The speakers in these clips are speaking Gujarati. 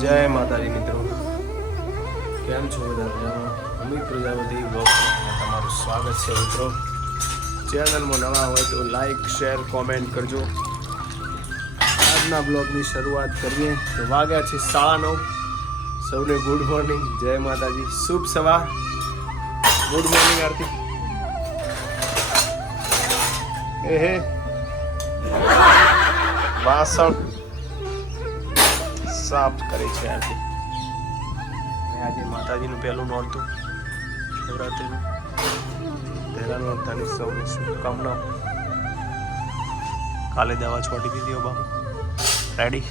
જય માતાજી મિત્રો. કેમ છો બધા મજામાં? અમિત પ્રજાપતિ બ્લોગમાં તમારું સ્વાગત છે મિત્રો. ચેનલમાં નવા હોય તો લાઈક શેર કોમેન્ટ કરજો. આજના બ્લોગની શરૂઆત કરીએ. તો વાગ્યા છે સાડા નવ. સૌને ગુડ મોર્નિંગ જય માતાજી. શુભ સવાર. ગુડ મોર્નિંગ આરતી. એ હે વાસણ સાફ કરે છે અને આજે માતાજીનું પહેલું નોરતું નવરાત્રિનું પહેલા નોરતાની સૌને શુભકામનાઓ કાલે દવા છોડી દીધી બાબુ રેડી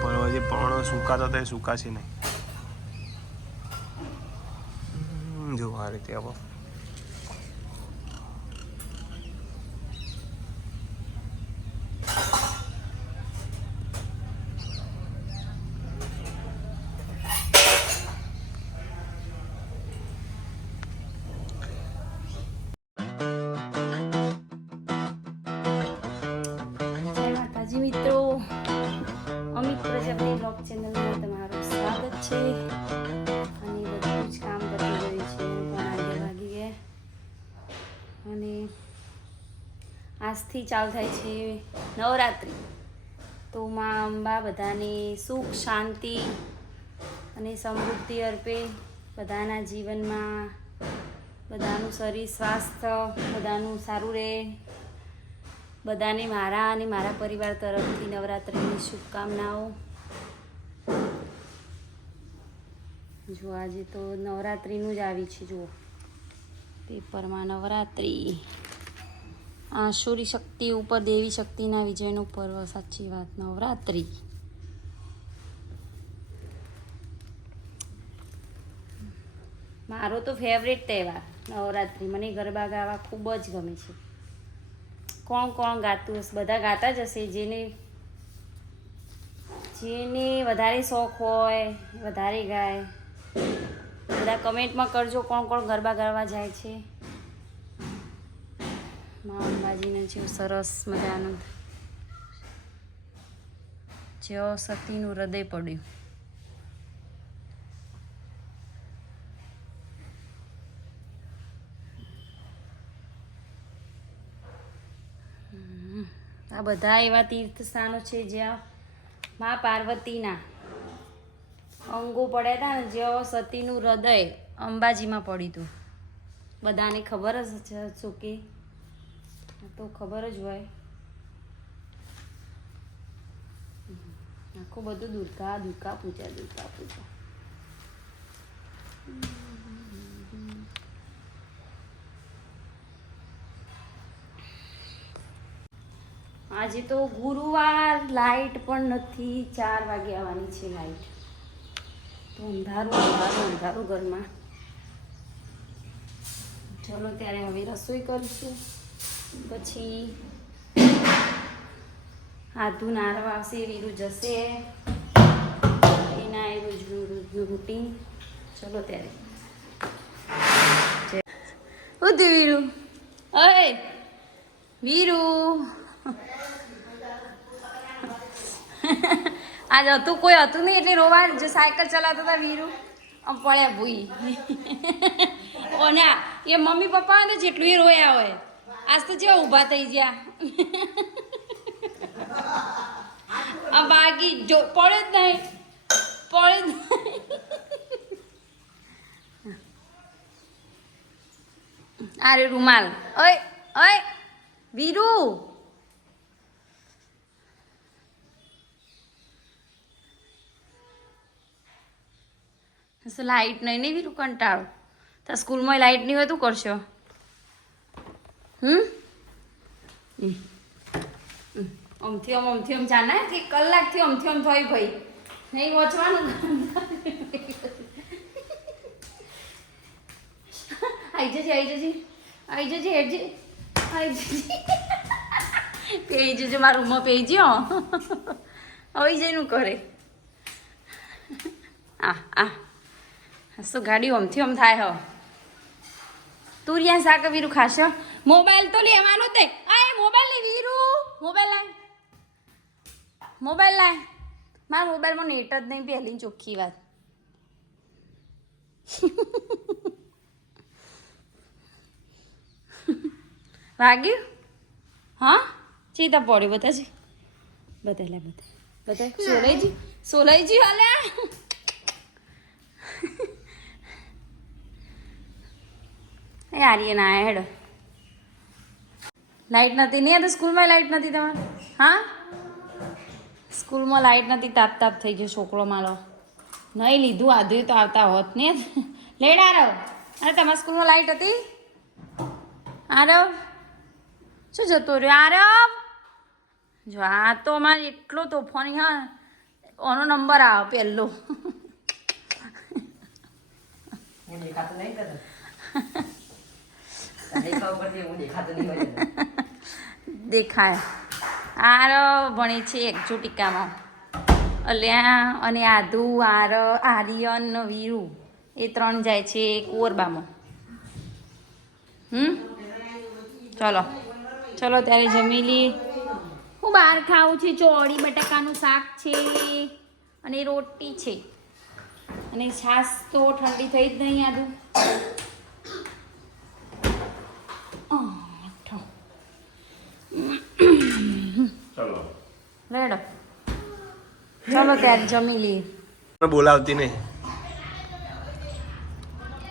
પણ હજી પણ સુકાતા હતા એ સુકાશે નહીં. જો આ રીતે આવો. આજથી ચાલુ થાય છે નવરાત્રિ. તો માં અંબા બધાને સુખ, શાંતિ અને સમૃદ્ધિ અર્પે બધાના જીવનમાં, બધાનું શરીર સ્વાસ્થ્ય, બધાનું સારું રહે. બધાને મારા અને મારા પરિવાર તરફથી નવરાત્રિની શુભકામનાઓ. જો આજે તો નવરાત્રિનું જ આવી છે, જુઓ. પેપરમાં નવરાત્રિ. આશુરી શક્તિ ઉપર, દેવી શક્તિના વિજયનું પર્વ. સાચી વાત. નવરાત્રિ. મારો તો ફેવરેટ તહેવાર નવરાત્રિ. મને ગરબા ગાવા ખૂબ જ ગમે છે. કોણ કોણ ગાતું હશે? બધા ગાતા જ હશે. જેને જેને વધારે શોખ હોય, વધારે ગાય, બધા કમેન્ટમાં કરજો કોણ કોણ ગરબા ગાવા જાય છે. મા અંબાજીને જેવું સરસ મજાનું જ્યો સતીનું હૃદય પડ્યું. આ બધા એવા તીર્થ સ્થાનો છે જ્યાં મા પાર્વતીના અંગો પડ્યા હતા ને જ્યાં સતીનું હૃદય અંબાજીમાં પડ્યું હતું. બધાને ખબર જ શું કે તો ખબર જ હોય. આખું બધું દુર્ગા દુર્ગા પૂજા દુર્ગા પૂજા. આજે તો ગુરુવાર, લાઈટ પણ નથી. ચાર વાગે આવવાની છે લાઈટ. તો અંધારું અંધારું અંધારું ઘરમાં. ચલો, ત્યારે હવે રસોઈ કરીશું. પછી હાથું નારવા આવશે વીરું જશે. એના એ રોજનું રોજનું રૂટીન ચલો ત્યારે. થયું વીરું? અય વીરુ. આજ હતું કોઈ હતું નહીં એટલે રોવા જે સાયકલ ચલાવતા હતા વીરુ. આમ પડ્યા ભૂઈ. ઓના એ મમ્મી પપ્પા ને જેટલું એ રોયા હોય. આજ તો જેવા ઊભા થઈ ગયા. આ બાકી જો પડે જ નહીં. પડે જ નહીં. અરે રૂમાલ. ઓય ઓય, વીરુ. લાઇટ નહીં નહીં વીરુ કંટાળો. તો સ્કૂલમાં લાઈટ નહીં હોય તું કરશો? હમ. આમથી આમ આમથી આમ જાને? કે કલાકથી અમથી અમ થઈ ભાઈ. નહીં વચવાનું આઈ જજે આઈ જજે. આઈ જજે હેડજે. આઈ જજે. પેઈ જજો મારા રૂમમાં પેઈ જ્યો હવે જઈનું કરે? આ આ. શું ગાડી અમથી અમ થાય હો તુરિયા શાક વીરુ ખાશે મોબાઈલ તો લેવાનો તે. આ મોબાઈલ લે વીરુ. મોબાઈલ લાય. મોબાઈલ લાય. મારા મોબાઈલમાં નેટ જ નહીં, પહેલી ચોખ્ખી વાત. વાગ્યું? હા? ચીતા પડ્યું બતાજી બધા લે બતાય બતાય સોલાઈજી સોલાઈજી હલ્યા? એ આર્યન આયા હેડો લાઈટ નથી. નહીં તો સ્કૂલમાં લાઈટ નથી તમારે? હા? સ્કૂલમાં લાઈટ નથી, તાપ તાપ થઈ ગયો છોકરો મારો. નહીં લીધું, આધું તો આવતા હોત ને. લેડ આરવ. અરે, તમારા સ્કૂલમાં લાઇટ હતી? આરવ? શું જતો રહ્યો? આરવ? જો, આ તો અમારે એટલો તોફાની, હા. ઓનો નંબર આવે પહેલો નહીં કરે દેખાવ પરથી હું દેખાતો નહીં હોય ને. દેખાય. આર ભણે છે એક્ઝોટિકામાં અલ્યા, અને આદુ, આર, આર્યન, વીરુ, એ ત્રણ જાય છે કોરબામાં હમ? ચલો. ચલો, ત્યારે જમી લી. હું બહાર ખાઉં છું. ચોળી બટાકાનું શાક છે અને રોટી છે. અને છાશ તો ઠંડી થઈ જ નહીં, આદુ આઠ ચલો રેડો ચલો ત્યારે જમી લઈએ. બોલાવતી નહીં.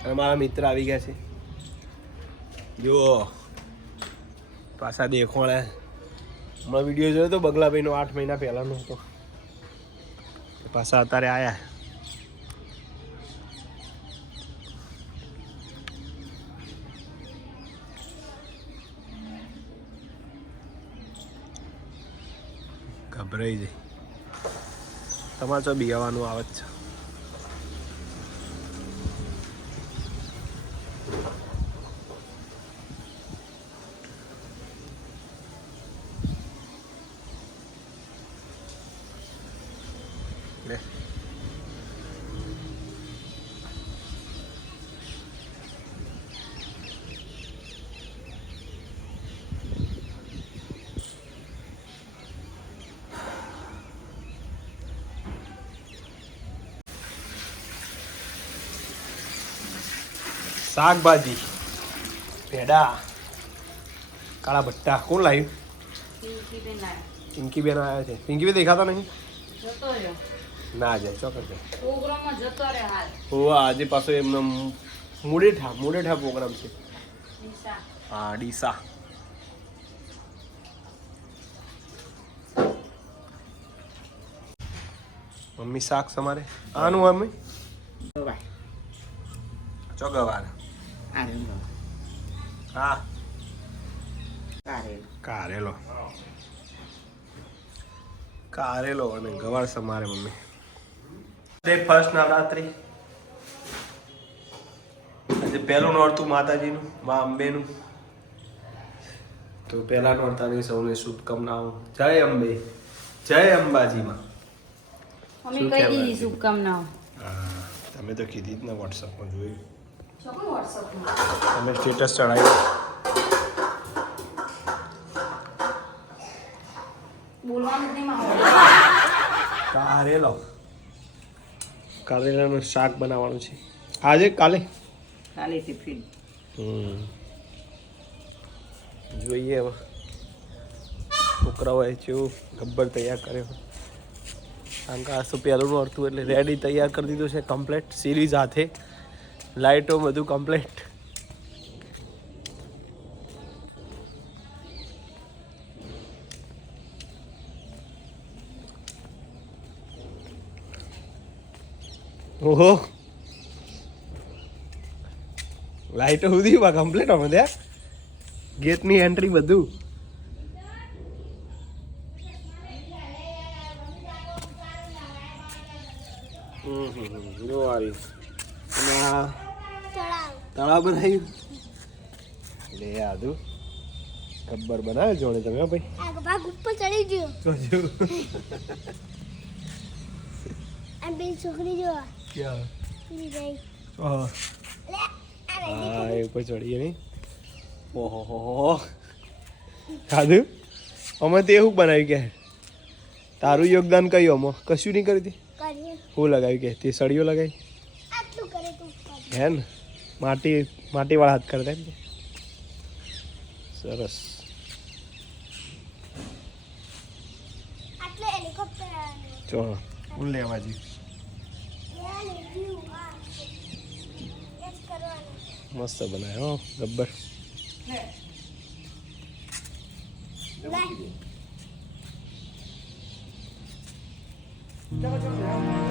અમારા મારા મિત્ર આવી ગયા છે. જુઓ. પાછા દેખોણે હમણાં વીડિયો જોયો તો બગલાભાઈનો આઠ મહિના પહેલાંનો હતો. પાછા અત્યારે આવ્યા ગભરાઈ જાય. તમારે તો બિયાવાનું આવે જ છે લે. શાકભાજી, ભેડા, કાળા ભટ્ટા કોણ લાવ્યું પિંકીબેન આવ્યા છે. પિંકીબેન દેખાતા નહીં? ના જાય, ચોક્કસ જાય. આજે પાછો એમનો મુડેઠા મુડેઠા પ્રોગ્રામ છે. હા, ડીસા. મમ્મી શાક તમારે આનું મમ્મી? ભાઈ ભાવ. હા આર્યન. કારેલો કારેલો અને ગવાર સમારે મમ્મી તે ફર્સ્ટ નવરાત્રી આજે પહેલું નોરતું માતાજીનું મા અંબેનું તો પહેલા નોરતાની સૌને શુભકામનાઓ જય અંબે જય અંબાજીમાં અમે શું કહી દીધી શુભકામનાઓ હા તમે તો કીધી જ ને વોટ્સઅપમાં જોયું તમે સ્ટેટસ ચડાવ્યું કારેલો કારેલાનું શાક બનાવવાનું છે. આજે? કાલે? કાલે ટિફિન. હમ. જોઈએ હવે. છોકરાઓએ જેવું ગબ્બર તૈયાર કર્યો. કારણ કે આ શું પહેલું નોરતું એટલે રેડી તૈયાર કરી દીધું છે કમ્પ્લેટ સિરીઝ હાથે. લાઇટો બધું કમ્પ્લેટ ઓહો લાઈટો સુધી કમ્પ્લીટ અમે ત્યાં ગેટની એન્ટ્રી બધું હમ હમ હમ. જો આ રહ્યું. અને આ તળાવ બનાવ્યું. લે આદુ ગબ્બર બનાવ્યો જોડે તમે ભાઈ. ભાગ ઉપર ચડી ગયો. જોજો આ બે છોકરી જો. ક્યાં? પી ગઈ. ઓહો આ ચડી ગઈ ઓહો હો અમે તે એવું બનાવ્યું કે તારું યોગદાન કયું અમો. કશું નહીં કર્યું તે? હું લગાવ્યું કે તે સળીઓ લગાવી? હે ને માટી માટીવાળા હાથ કરતા એમ સરસ. ચો હું. મસ્ત બનાવ્યો હો ગબ્બર. ચલો ચલો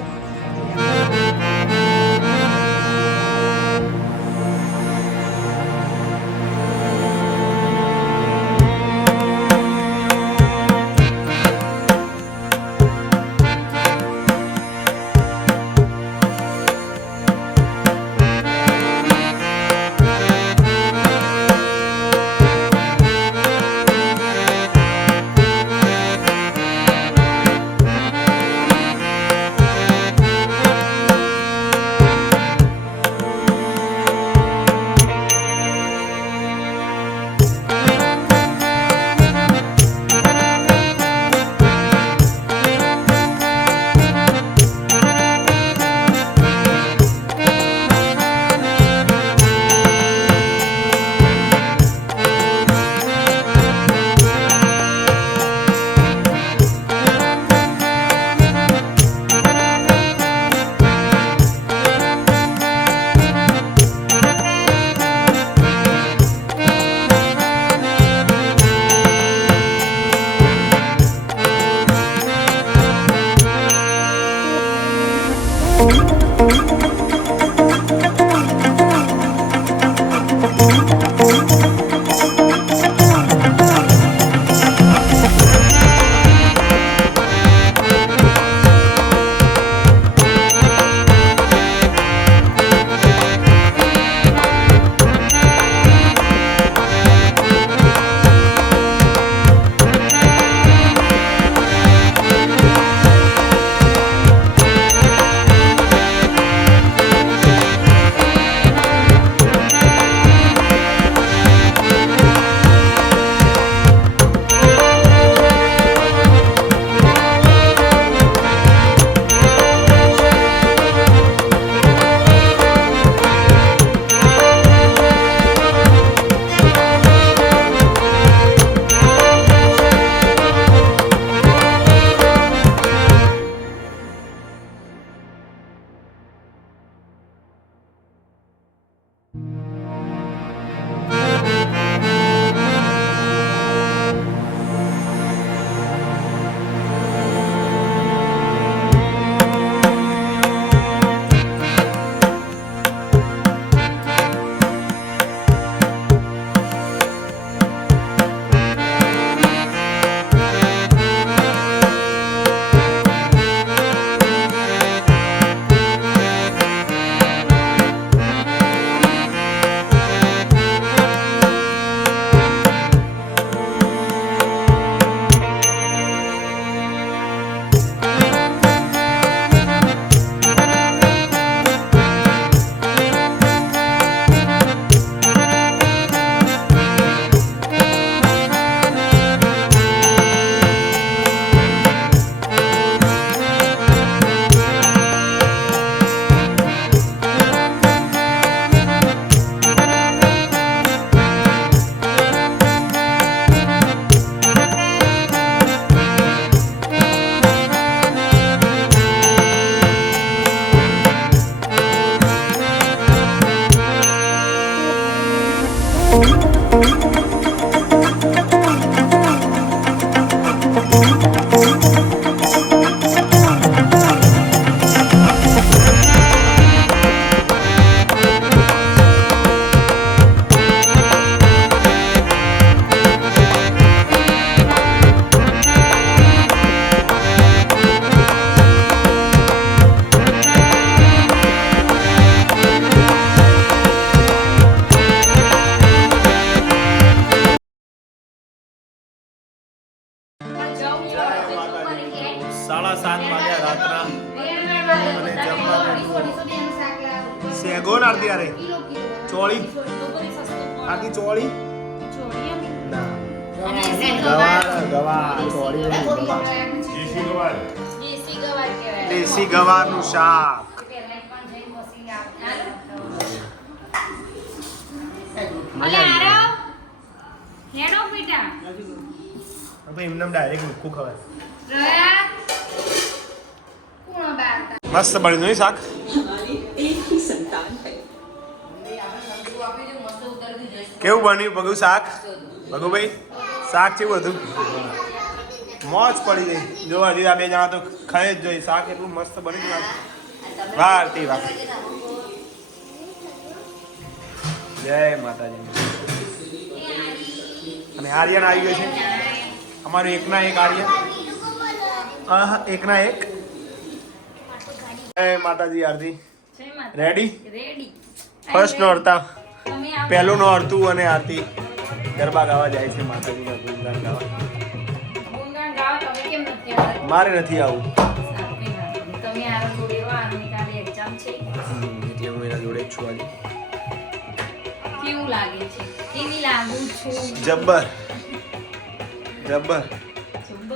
મજા આવી હેડો બેટા. હવે એમને ડાયરેક્ટ મીઠું ખવાય. રહ્યા? કોણ બાર મસ્ત બની નહીં શાક. કેવું બન્યું ભગુ શાક? ભગુભાઈ શાક કેવું હતું? મોજ પડી ગઈ. જો હજી આ બે જણા તો ખાઈ જ જોઈએ શાક એટલું મસ્ત બની ગયું. વાહ વાહ. જય માતાજી. અને આર્યન આવી ગયો છે. અમારું એકના એક આર્યન એકના એક. જય માતાજી આરતી. રેડી રેડી ફર્સ્ટ નોરતા. પહેલું નોરતું અને આરતી. ગરબા ગાવા જાય છે માતાજીના ગુણગાન ગાવા? મારે નથી આવું. એટલે હું એના જોડે જ છું આજે. કેવું લાગે છે? કેવી લાગુ છું? જબ્બર. જબ્બર.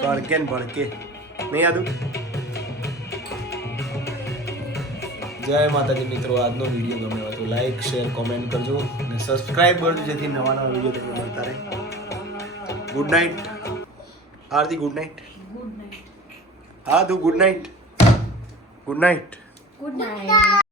ભડકે ને ભડકે. નહીં આદુ જય માતાજી મિત્રો આજનો વીડિયો ગમ્યો હોય તો લાઈક શેર કોમેન્ટ કરજો અને સબસ્ક્રાઇબ કરજો જેથી નવા નવા વીડિયો તમને મળતા રહે. Good night Aarti good night. હા તું good night good night good night.